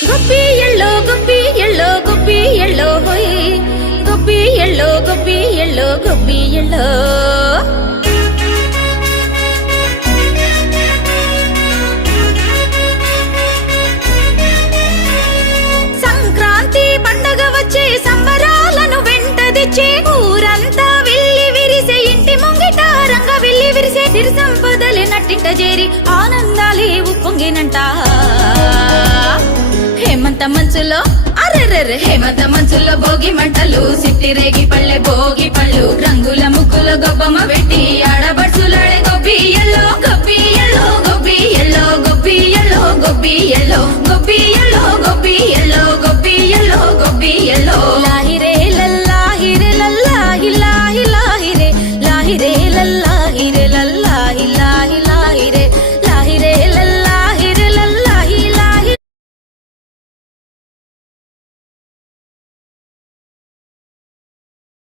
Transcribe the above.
గొప్పి yellow గొప్పి yellow గొప్పి yellow హోయ్ గొప్పి yellow గొప్పి yellow గొప్పి yellow Sankranti పండగ వచ్చే సంబరాలను వెంట తెచ్చే ఊరంతా విల్లి విరిసే ఇంటి ముంగిట రంగ విల్లి విరిసే సిరి సంపదలే నట్టింట చేరి ఆనందాలే ఉప్పొంగినంట హేమంత మంచులో అరెరెరె హేమంత మంచులో భోగి మంటలు సిట్టి రేగి పళ్ళె భోగి పళ్ళు రంగుల ముగ్గుల గొబ్బమ్మ పెట్టి ఆడబడుచులాడే గొబ్బి ఎల్లో గొబ్బి ఎల్లో గొబ్బి ఎల్లో గొబ్బి ఎల్లో గొబ్బి ఎల్లో